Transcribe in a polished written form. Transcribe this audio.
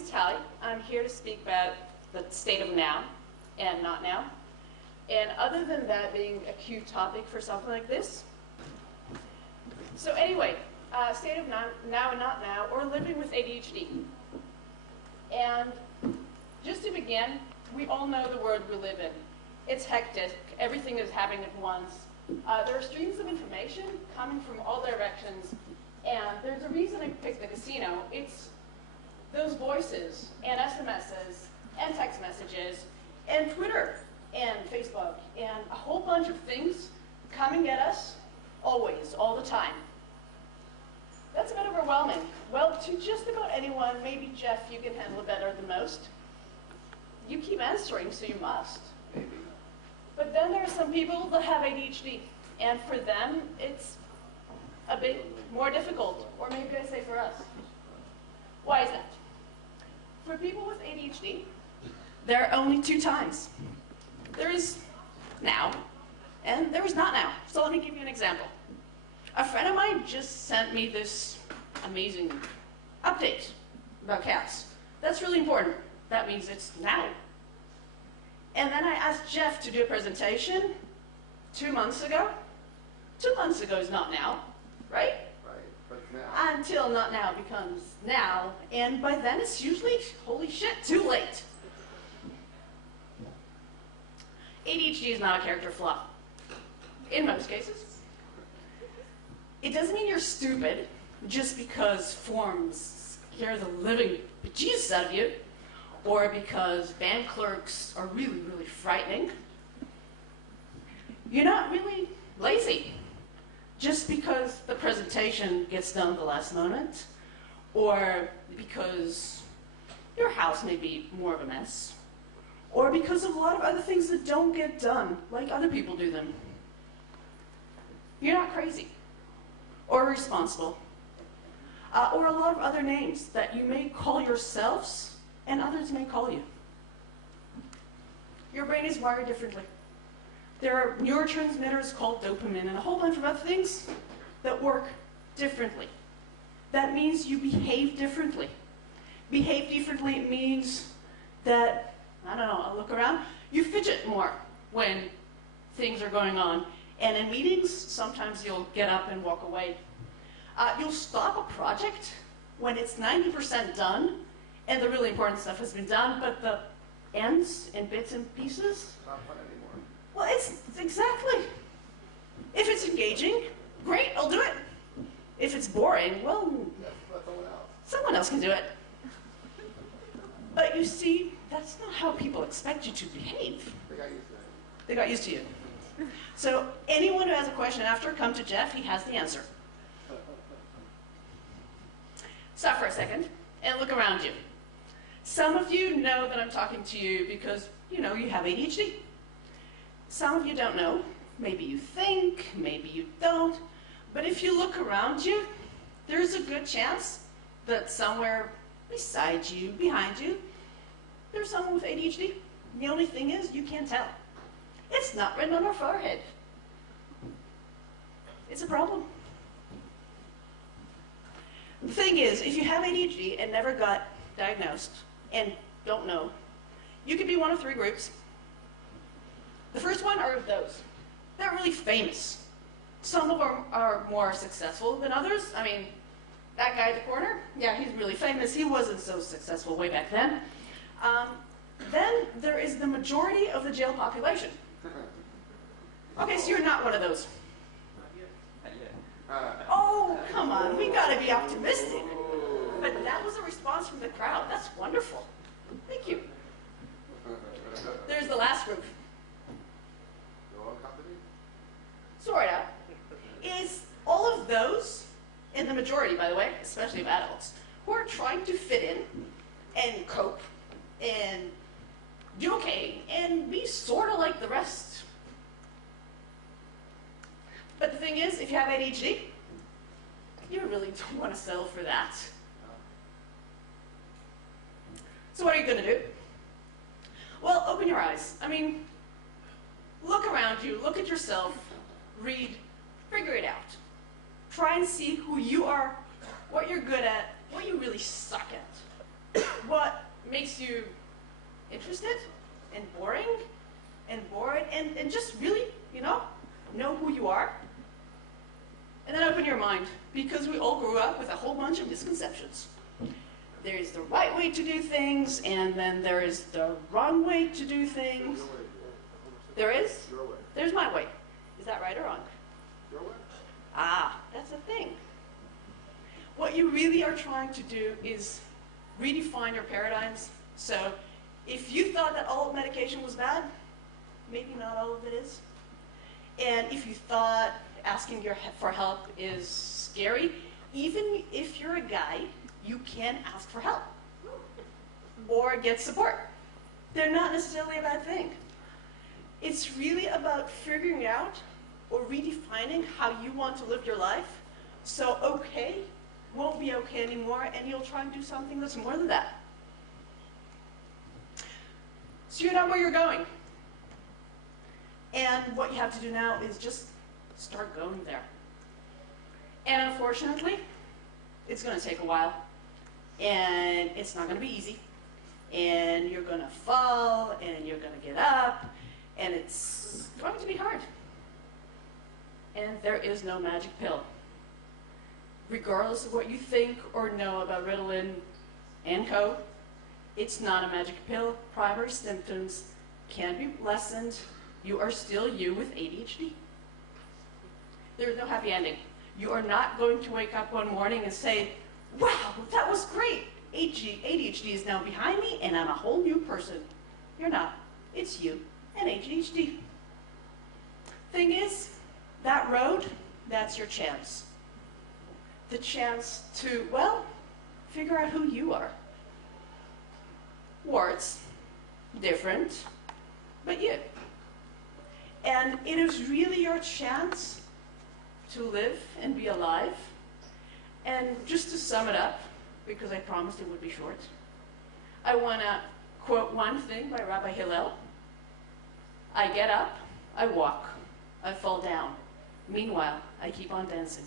is Tally. I'm here to speak about the state of now and not now. And other than that being a cute topic for something like this. So anyway, state of now and not now, or living with ADHD. And just to begin, we all know the world we live in. It's hectic. Everything is happening at once. There are streams of information coming from all directions. And there's a reason I picked the casino. It's those voices and SMSs and text messages and Twitter and Facebook and a whole bunch of things coming at us always, all the time. That's a bit overwhelming. Well, to just about anyone, maybe Jeff, you can handle it better than most. You keep answering, so you must. Maybe. But then there are some people that have ADHD, and for them, it's a bit more difficult, or maybe I say for us. Why is that? For people with ADHD, there are only two times. There is now, and there is not now. So let me give you an example. A friend of mine just sent me this amazing update about cats. That's really important. That means it's now. And then I asked Jeff to do a presentation 2 months ago. 2 months ago is not now, right? Right, but now. Until not now becomes now, and by then it's usually, holy shit, too late. ADHD is not a character flaw, in most cases. It doesn't mean you're stupid just because forms scare the living bejesus out of you, or because bank clerks are really, really frightening. You're not really lazy just because the presentation gets done at the last moment, or because your house may be more of a mess, or because of a lot of other things that don't get done like other people do them. You're not crazy or irresponsible, or a lot of other names that you may call yourselves and others may call you. Your brain is wired differently. There are neurotransmitters called dopamine and a whole bunch of other things that work differently. That means you behave differently. Behave differently means that, I don't know, I'll look around, you fidget more when things are going on. And in meetings, sometimes you'll get up and walk away. You'll stop a project when it's 90% done, and the really important stuff has been done, but the ends and bits and pieces. Not fun anymore. Well, it's exactly. If it's engaging, great, I'll do it. If it's boring, well, Let someone else. someone else can do it. But you see, that's not how people expect you to behave. They got used to it. They got used to you. So anyone who has a question after, come to Jeff, he has the answer. Stop for a second and look around you. Some of you know that I'm talking to you because, you know, you have ADHD. Some of you don't know. Maybe you think, maybe you don't. But if you look around you, there's a good chance that somewhere beside you, behind you, there's someone with ADHD. The only thing is, you can't tell. It's not written on our forehead. It's a problem. The thing is, if you have ADHD and never got diagnosed and don't know, you could be one of three groups. The first one are those. They're really famous. Some of them are more successful than others. I mean, that guy at the corner, yeah, he's really famous. He wasn't so successful way back then. Then there is the majority of the jail population. Okay, so you're not one of those. Not yet. Oh, come on, we gotta be optimistic. But that was a response from the crowd. That's wonderful. Thank you. There's the last group. Your own company? Sort of. Is all of those, in the majority, by the way, especially of adults, who are trying to fit in and cope and do okay and be sort of like the rest. But the thing is, if you have ADHD, you really don't want to settle for that. So what are you going to do? Well, open your eyes. I mean, look around you, look at yourself, read, figure it out. Try and see who you are, what you're good at, what you really suck at. what makes you interested and boring and bored and just really, know who you are. And then open your mind, because we all grew up with a whole bunch of misconceptions. There is the right way to do things, and then there is the wrong way to do things. There is? Your way. There's my way. Is that right or wrong? Your way. Ah, that's the thing. What you really are trying to do is redefine your paradigms. So if you thought that all medication was bad, maybe not all of it is. And if you thought asking for help is scary, even if you're a guy, you can ask for help or get support. They're not necessarily a bad thing. It's really about figuring out or redefining how you want to live your life. So okay won't be okay anymore, and you'll try and do something that's more than that. So you know where you're going. And what you have to do now is just start going there. And unfortunately, it's going to take a while. And it's not going to be easy. And you're going to fall, and you're going to get up, and it's going to be hard. And there is no magic pill. Regardless of what you think or know about Ritalin and co, it's not a magic pill. Primary symptoms can be lessened. You are still you with ADHD. There's no happy ending. You are not going to wake up one morning and say, wow, that was great. ADHD is now behind me and I'm a whole new person. You're not. It's you and ADHD. Thing is, that road, that's your chance. The chance to, well, figure out who you are. Words, different, but you. And it is really your chance to live and be alive. And just to sum it up, because I promised it would be short, I want to quote one thing by Rabbi Hillel. I get up, I walk, I fall down. Meanwhile, I keep on dancing.